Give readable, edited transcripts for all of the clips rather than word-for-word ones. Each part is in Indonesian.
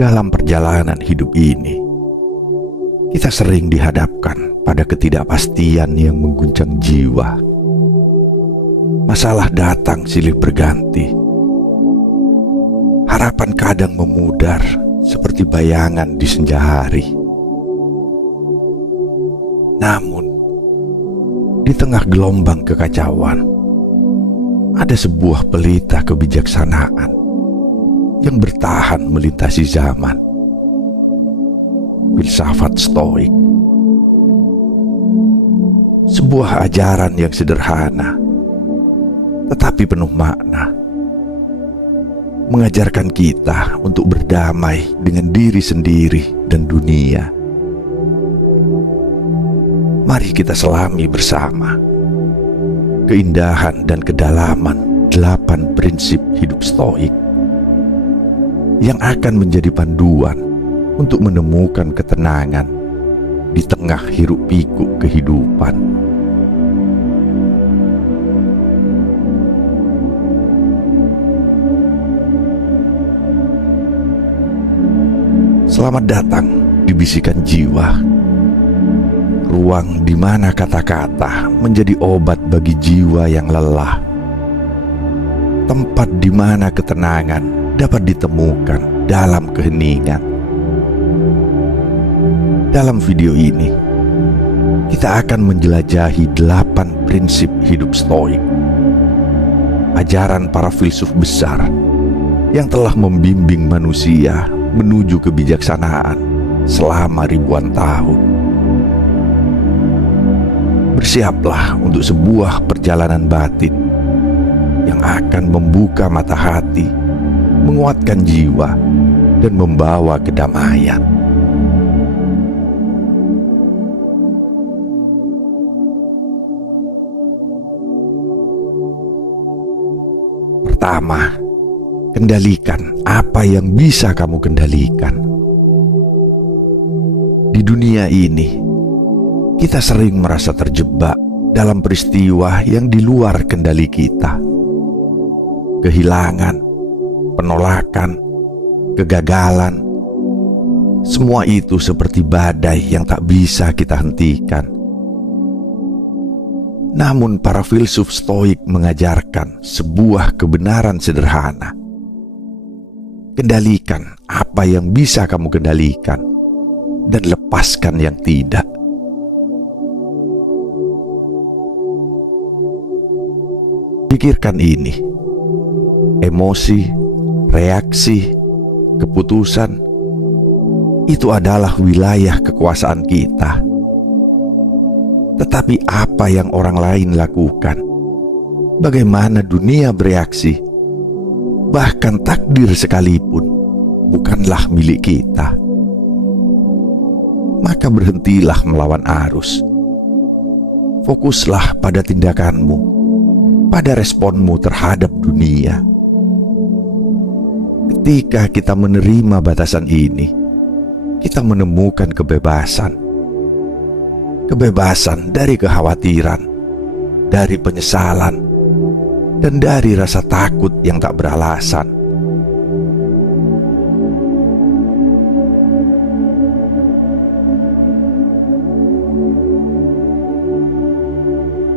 Dalam perjalanan hidup ini, kita sering dihadapkan pada ketidakpastian yang mengguncang jiwa. Masalah datang silih berganti. Harapan kadang memudar seperti bayangan di senja hari. Namun, di tengah gelombang kekacauan, ada sebuah pelita kebijaksanaan yang bertahan melintasi zaman. Filsafat Stoik. Sebuah ajaran yang sederhana tetapi penuh makna, mengajarkan kita untuk berdamai dengan diri sendiri dan dunia. Mari kita selami bersama keindahan dan kedalaman 8 prinsip hidup Stoik yang akan menjadi panduan untuk menemukan ketenangan di tengah hiruk-pikuk kehidupan. Selamat datang di Bisikan Jiwa, ruang di mana kata-kata menjadi obat bagi jiwa yang lelah, tempat di mana ketenangan dapat ditemukan dalam keheningan. Dalam video ini, kita akan menjelajahi 8 prinsip hidup Stoik, ajaran para filsuf besar yang telah membimbing manusia menuju kebijaksanaan selama ribuan tahun. Bersiaplah untuk sebuah perjalanan batin yang akan membuka mata hati, menguatkan jiwa, dan membawa kedamaian. Pertama, kendalikan apa yang bisa kamu kendalikan. Di dunia ini, kita sering merasa terjebak dalam peristiwa yang di luar kendali kita. Kehilangan, penolakan, kegagalan, semua itu seperti badai yang tak bisa kita hentikan. Namun para filsuf Stoik mengajarkan sebuah kebenaran sederhana. Kendalikan apa yang bisa kamu kendalikan dan lepaskan yang tidak. Pikirkan ini. Emosi, reaksi, keputusan itu adalah wilayah kekuasaan kita. Tetapi apa yang orang lain lakukan, bagaimana dunia bereaksi, bahkan takdir sekalipun bukanlah milik kita. Maka berhentilah melawan arus. Fokuslah pada tindakanmu, pada responmu terhadap dunia. Ketika kita menerima batasan ini, kita menemukan kebebasan. Kebebasan dari kekhawatiran, dari penyesalan, dan dari rasa takut yang tak beralasan.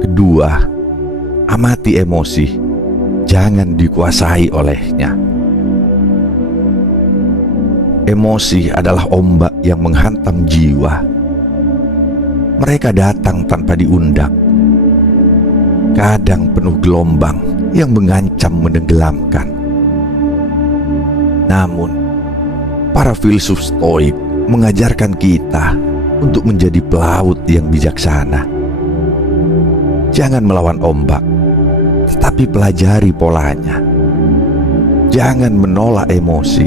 Kedua, amati emosi, jangan dikuasai olehnya. Emosi adalah ombak yang menghantam jiwa. Mereka datang tanpa diundang, kadang penuh gelombang yang mengancam menenggelamkan. Namun, para filsuf Stoik mengajarkan kita untuk menjadi pelaut yang bijaksana. Jangan melawan ombak, tetapi pelajari polanya. Jangan menolak emosi,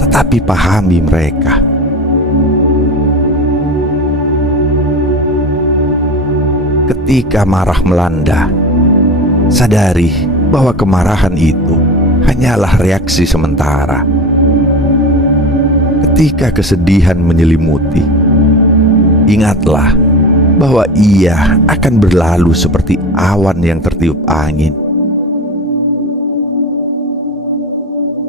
tetapi pahami mereka. Ketika marah melanda, sadari bahwa kemarahan itu hanyalah reaksi sementara. Ketika kesedihan menyelimuti, ingatlah bahwa ia akan berlalu seperti awan yang tertiup angin.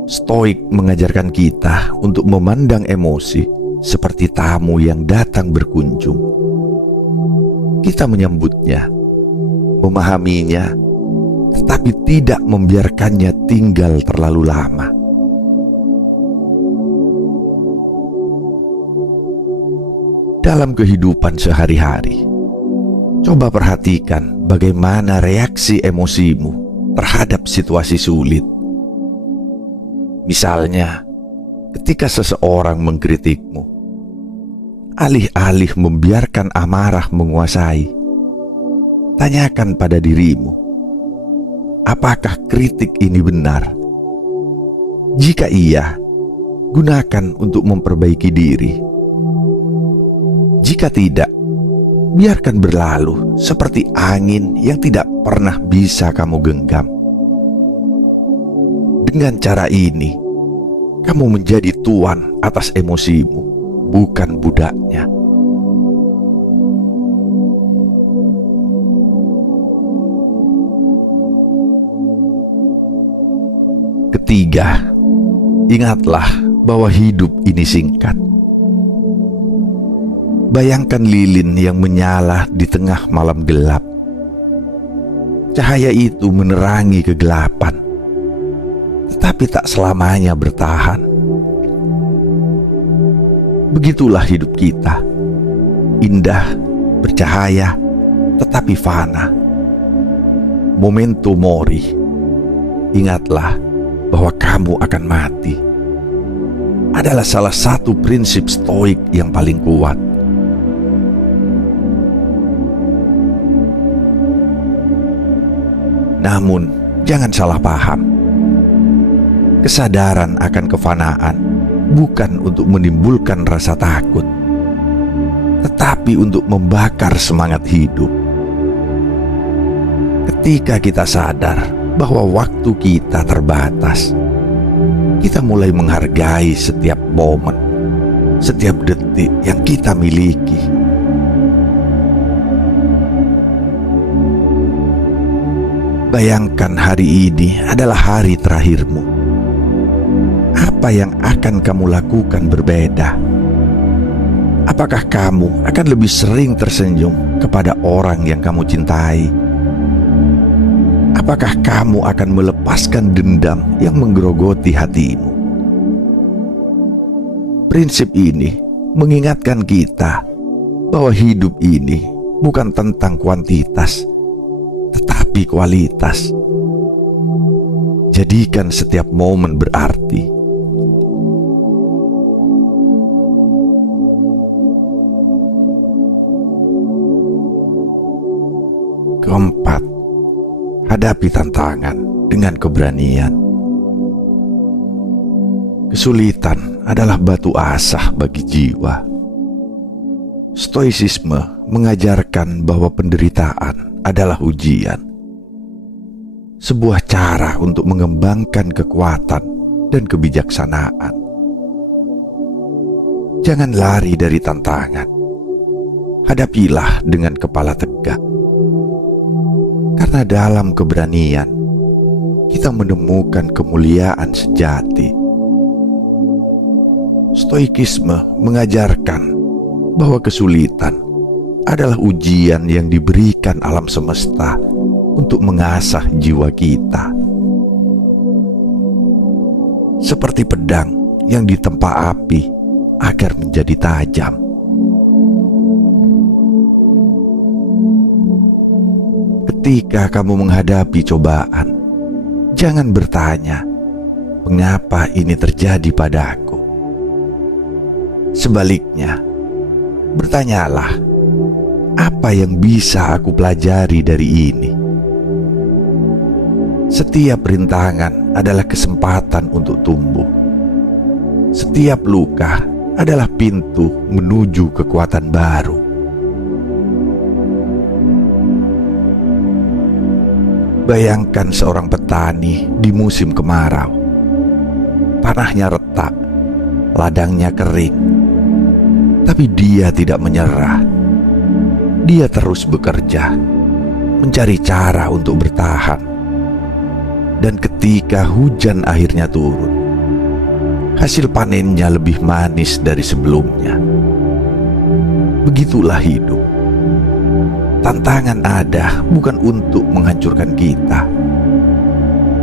Stoik mengajarkan kita untuk memandang emosi seperti tamu yang datang berkunjung. Kita menyambutnya, memahaminya, tetapi tidak membiarkannya tinggal terlalu lama. Dalam kehidupan sehari-hari, coba perhatikan bagaimana reaksi emosimu terhadap situasi sulit. Misalnya, ketika seseorang mengkritikmu, alih-alih membiarkan amarah menguasai, tanyakan pada dirimu, apakah kritik ini benar? Jika iya, gunakan untuk memperbaiki diri. Jika tidak, biarkan berlalu seperti angin yang tidak pernah bisa kamu genggam. Dengan cara ini, kamu menjadi tuan atas emosimu, bukan budaknya. Ketiga, ingatlah bahwa hidup ini singkat. Bayangkan lilin yang menyala di tengah malam gelap. Cahaya itu menerangi kegelapan, tetapi tak selamanya bertahan. Begitulah hidup kita, indah, bercahaya, tetapi fana. Memento mori, ingatlah bahwa kamu akan mati, adalah salah satu prinsip Stoik yang paling kuat. Namun, jangan salah paham. Kesadaran akan kefanaan bukan untuk menimbulkan rasa takut, tetapi untuk membakar semangat hidup. Ketika kita sadar bahwa waktu kita terbatas, kita mulai menghargai setiap momen, setiap detik yang kita miliki. Bayangkan hari ini adalah hari terakhirmu. Apa yang akan kamu lakukan berbeda? Apakah kamu akan lebih sering tersenyum kepada orang yang kamu cintai? Apakah kamu akan melepaskan dendam yang menggerogoti hatimu? Prinsip ini mengingatkan kita bahwa hidup ini bukan tentang kuantitas, tetapi kualitas. Jadikan setiap momen berarti. Keempat, hadapi tantangan dengan keberanian. Kesulitan adalah batu asah bagi jiwa. Stoicisme mengajarkan bahwa penderitaan adalah ujian, sebuah cara untuk mengembangkan kekuatan dan kebijaksanaan. Jangan lari dari tantangan, hadapilah dengan kepala tegak. Karena dalam keberanian, kita menemukan kemuliaan sejati. Stoikisme mengajarkan bahwa kesulitan adalah ujian yang diberikan alam semesta untuk mengasah jiwa kita. Seperti pedang yang ditempa api agar menjadi tajam. Ketika kamu menghadapi cobaan, jangan bertanya, "Mengapa ini terjadi padaku?" Sebaliknya, bertanyalah, "Apa yang bisa aku pelajari dari ini?" Setiap rintangan adalah kesempatan untuk tumbuh. Setiap luka adalah pintu menuju kekuatan baru. Bayangkan seorang petani di musim kemarau. Tanahnya retak, ladangnya kering, tapi dia tidak menyerah. Dia terus bekerja, mencari cara untuk bertahan. Dan ketika hujan akhirnya turun, hasil panennya lebih manis dari sebelumnya. Begitulah hidup. Tantangan ada bukan untuk menghancurkan kita,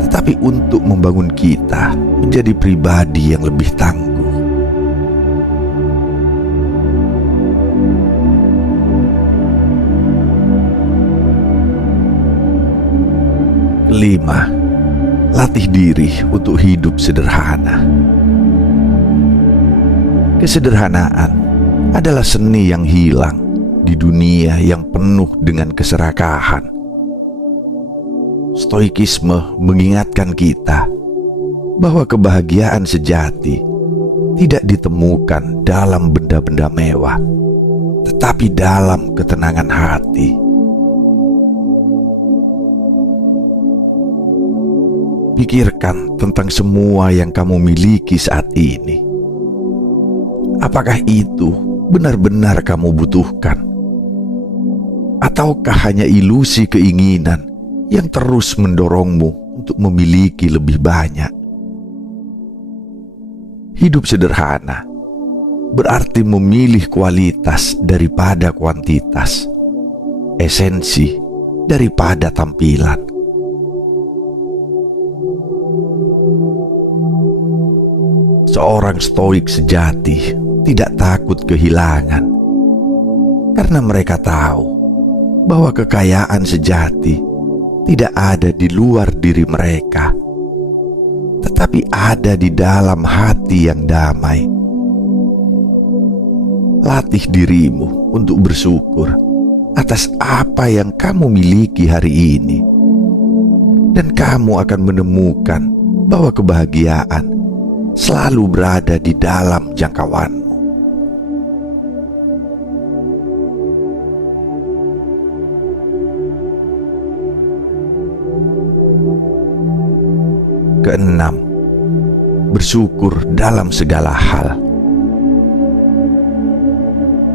tetapi untuk membangun kita menjadi pribadi yang lebih tangguh. Kelima, latih diri untuk hidup sederhana. Kesederhanaan adalah seni yang hilang di dunia yang penuh dengan keserakahan. Stoikisme mengingatkan kita bahwa kebahagiaan sejati tidak ditemukan dalam benda-benda mewah, tetapi dalam ketenangan hati. Pikirkan tentang semua yang kamu miliki saat ini. Apakah itu benar-benar kamu butuhkan? Ataukah hanya ilusi keinginan yang terus mendorongmu untuk memiliki lebih banyak? Hidup sederhana berarti memilih kualitas daripada kuantitas, esensi daripada tampilan. Seorang stoik sejati tidak takut kehilangan, karena mereka tahu bahwa kekayaan sejati tidak ada di luar diri mereka, tetapi ada di dalam hati yang damai. Latih dirimu untuk bersyukur atas apa yang kamu miliki hari ini, dan kamu akan menemukan bahwa kebahagiaan selalu berada di dalam jangkauanmu. Keenam, bersyukur dalam segala hal.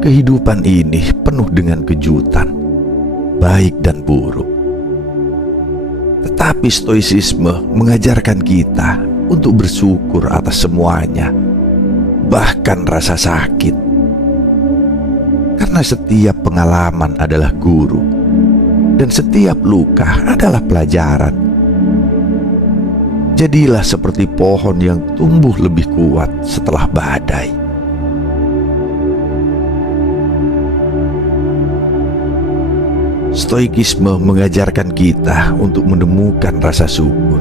Kehidupan ini penuh dengan kejutan, baik dan buruk. Tetapi stoicisme mengajarkan kita untuk bersyukur atas semuanya, bahkan rasa sakit. Karena setiap pengalaman adalah guru, dan setiap luka adalah pelajaran. Jadilah seperti pohon yang tumbuh lebih kuat setelah badai. Stoikisme mengajarkan kita untuk menemukan rasa syukur,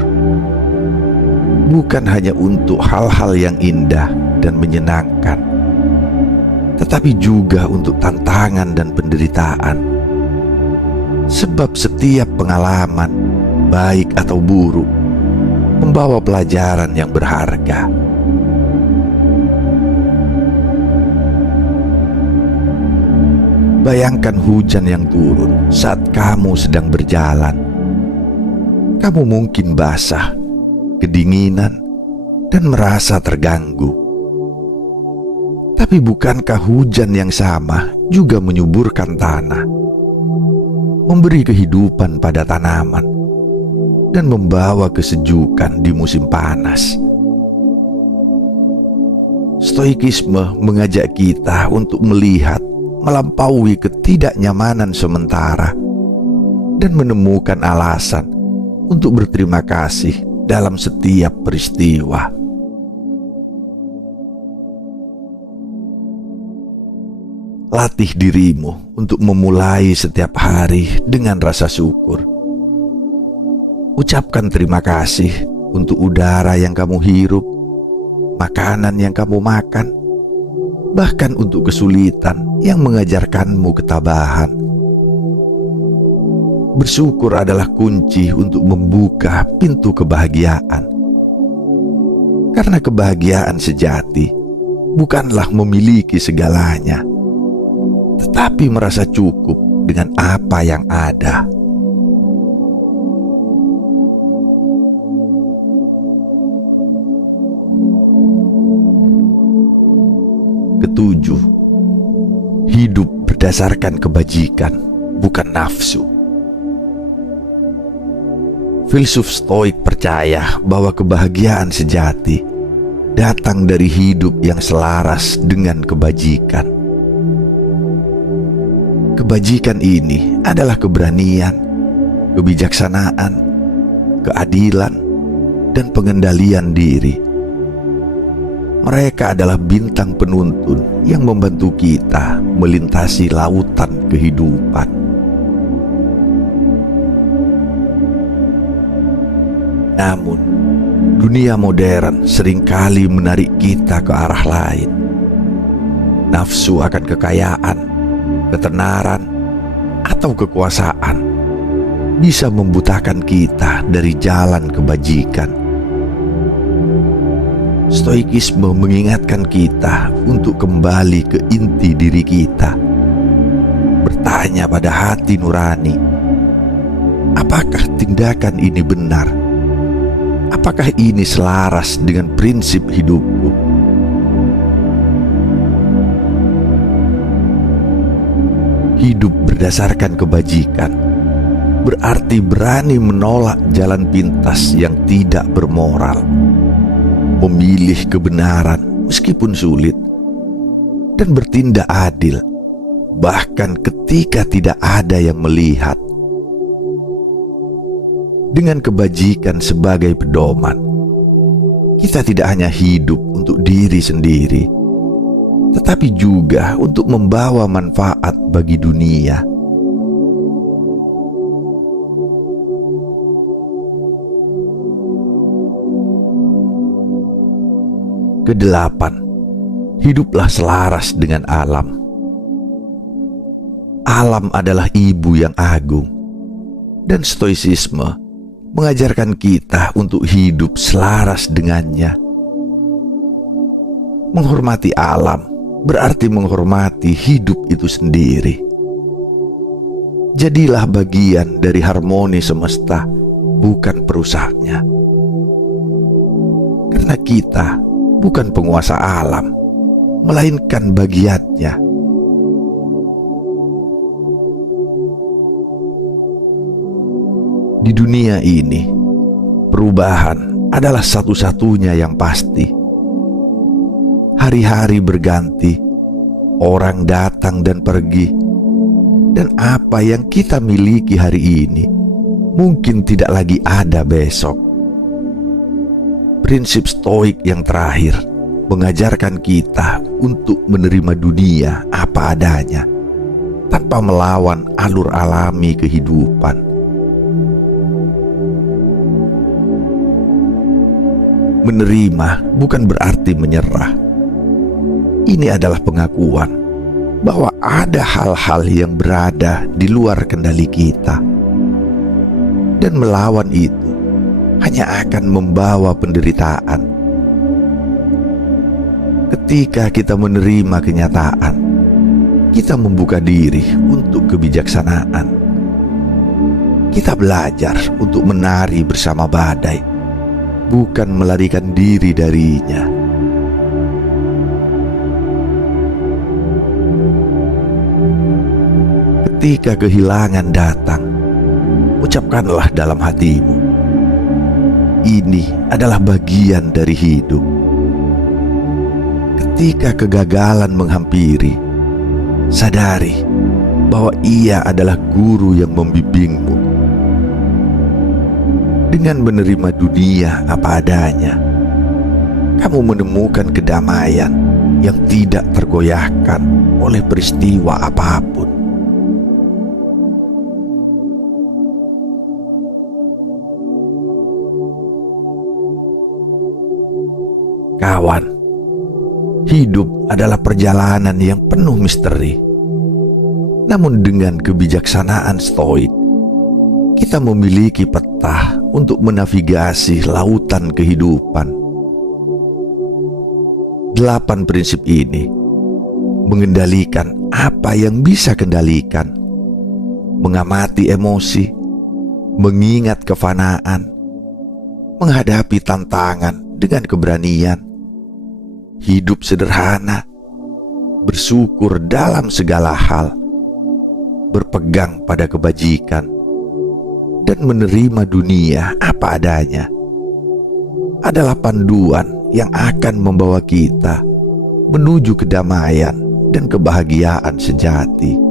bukan hanya untuk hal-hal yang indah dan menyenangkan, tetapi juga untuk tantangan dan penderitaan. Sebab setiap pengalaman, baik atau buruk, membawa pelajaran yang berharga. Bayangkan hujan yang turun saat kamu sedang berjalan. Kamu mungkin basah, kedinginan, dan merasa terganggu. Tapi bukankah hujan yang sama juga menyuburkan tanah, memberi kehidupan pada tanaman, dan membawa kesejukan di musim panas? Stoikisme mengajak kita untuk melihat melampaui ketidaknyamanan sementara dan menemukan alasan untuk berterima kasih dalam setiap peristiwa. Latih dirimu untuk memulai setiap hari dengan rasa syukur. Ucapkan terima kasih untuk udara yang kamu hirup, makanan yang kamu makan, bahkan untuk kesulitan yang mengajarkanmu ketabahan. Bersyukur adalah kunci untuk membuka pintu kebahagiaan. Karena kebahagiaan sejati bukanlah memiliki segalanya, tetapi merasa cukup dengan apa yang ada. Ketujuh, hidup berdasarkan kebajikan, bukan nafsu. Filsuf Stoik percaya bahwa kebahagiaan sejati datang dari hidup yang selaras dengan kebajikan. Kebajikan ini adalah keberanian, kebijaksanaan, keadilan, dan pengendalian diri. Mereka adalah bintang penuntun yang membantu kita melintasi lautan kehidupan. Namun, dunia modern seringkali menarik kita ke arah lain. Nafsu akan kekayaan, ketenaran, atau kekuasaan bisa membutakan kita dari jalan kebajikan. Stoikisme mengingatkan kita untuk kembali ke inti diri kita, bertanya pada hati nurani, apakah tindakan ini benar? Apakah ini selaras dengan prinsip hidupku? Hidup berdasarkan kebajikan berarti berani menolak jalan pintas yang tidak bermoral, memilih kebenaran meskipun sulit, dan bertindak adil bahkan ketika tidak ada yang melihat. Dengan kebajikan sebagai pedoman, kita tidak hanya hidup untuk diri sendiri, tetapi juga untuk membawa manfaat bagi dunia. Kedelapan, hiduplah selaras dengan alam. Alam adalah ibu yang agung, dan stoicisme mengajarkan kita untuk hidup selaras dengannya. Menghormati alam berarti menghormati hidup itu sendiri. Jadilah bagian dari harmoni semesta, bukan perusaknya. Karena kita bukan penguasa alam, melainkan bagiannya. Di dunia ini, perubahan adalah satu-satunya yang pasti. Hari-hari berganti, orang datang dan pergi, dan apa yang kita miliki hari ini mungkin tidak lagi ada besok. Prinsip stoik yang terakhir mengajarkan kita untuk menerima dunia apa adanya, tanpa melawan alur alami kehidupan. Menerima bukan berarti menyerah. Ini adalah pengakuan bahwa ada hal-hal yang berada di luar kendali kita, dan melawan itu hanya akan membawa penderitaan. Ketika kita menerima kenyataan, kita membuka diri untuk kebijaksanaan. Kita belajar untuk menari bersama badai, bukan melarikan diri darinya. Ketika kehilangan datang, ucapkanlah dalam hatimu, ini adalah bagian dari hidup. Ketika kegagalan menghampiri, sadari bahwa ia adalah guru yang membimbingmu. Dengan menerima dunia apa adanya, kamu menemukan kedamaian yang tidak tergoyahkan oleh peristiwa apapun. Kawan, hidup adalah perjalanan yang penuh misteri. Namun dengan kebijaksanaan stoik, kita memiliki peta untuk menavigasi lautan kehidupan. 8 prinsip ini mengendalikan apa yang bisa kendalikan, mengamati emosi, mengingat kefanaan, menghadapi tantangan dengan keberanian, hidup sederhana, bersyukur dalam segala hal, berpegang pada kebajikan, dan menerima dunia apa adanya adalah panduan yang akan membawa kita menuju kedamaian dan kebahagiaan sejati.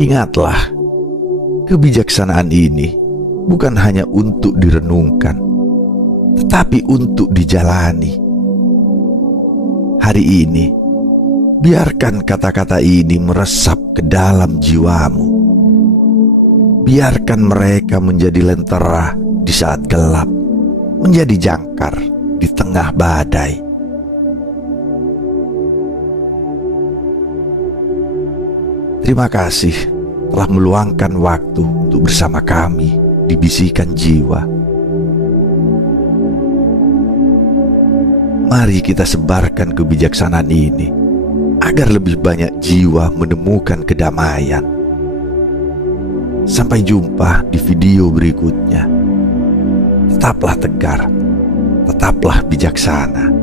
Ingatlah, kebijaksanaan ini bukan hanya untuk direnungkan, tetapi untuk dijalani. Hari ini, biarkan kata-kata ini meresap ke dalam jiwamu. Biarkan mereka menjadi lentera di saat gelap, menjadi jangkar di tengah badai. Terima kasih telah meluangkan waktu untuk bersama kami di Bisikan Jiwa. Mari kita sebarkan kebijaksanaan ini agar lebih banyak jiwa menemukan kedamaian. Sampai jumpa di video berikutnya. Tetaplah tegar, tetaplah bijaksana.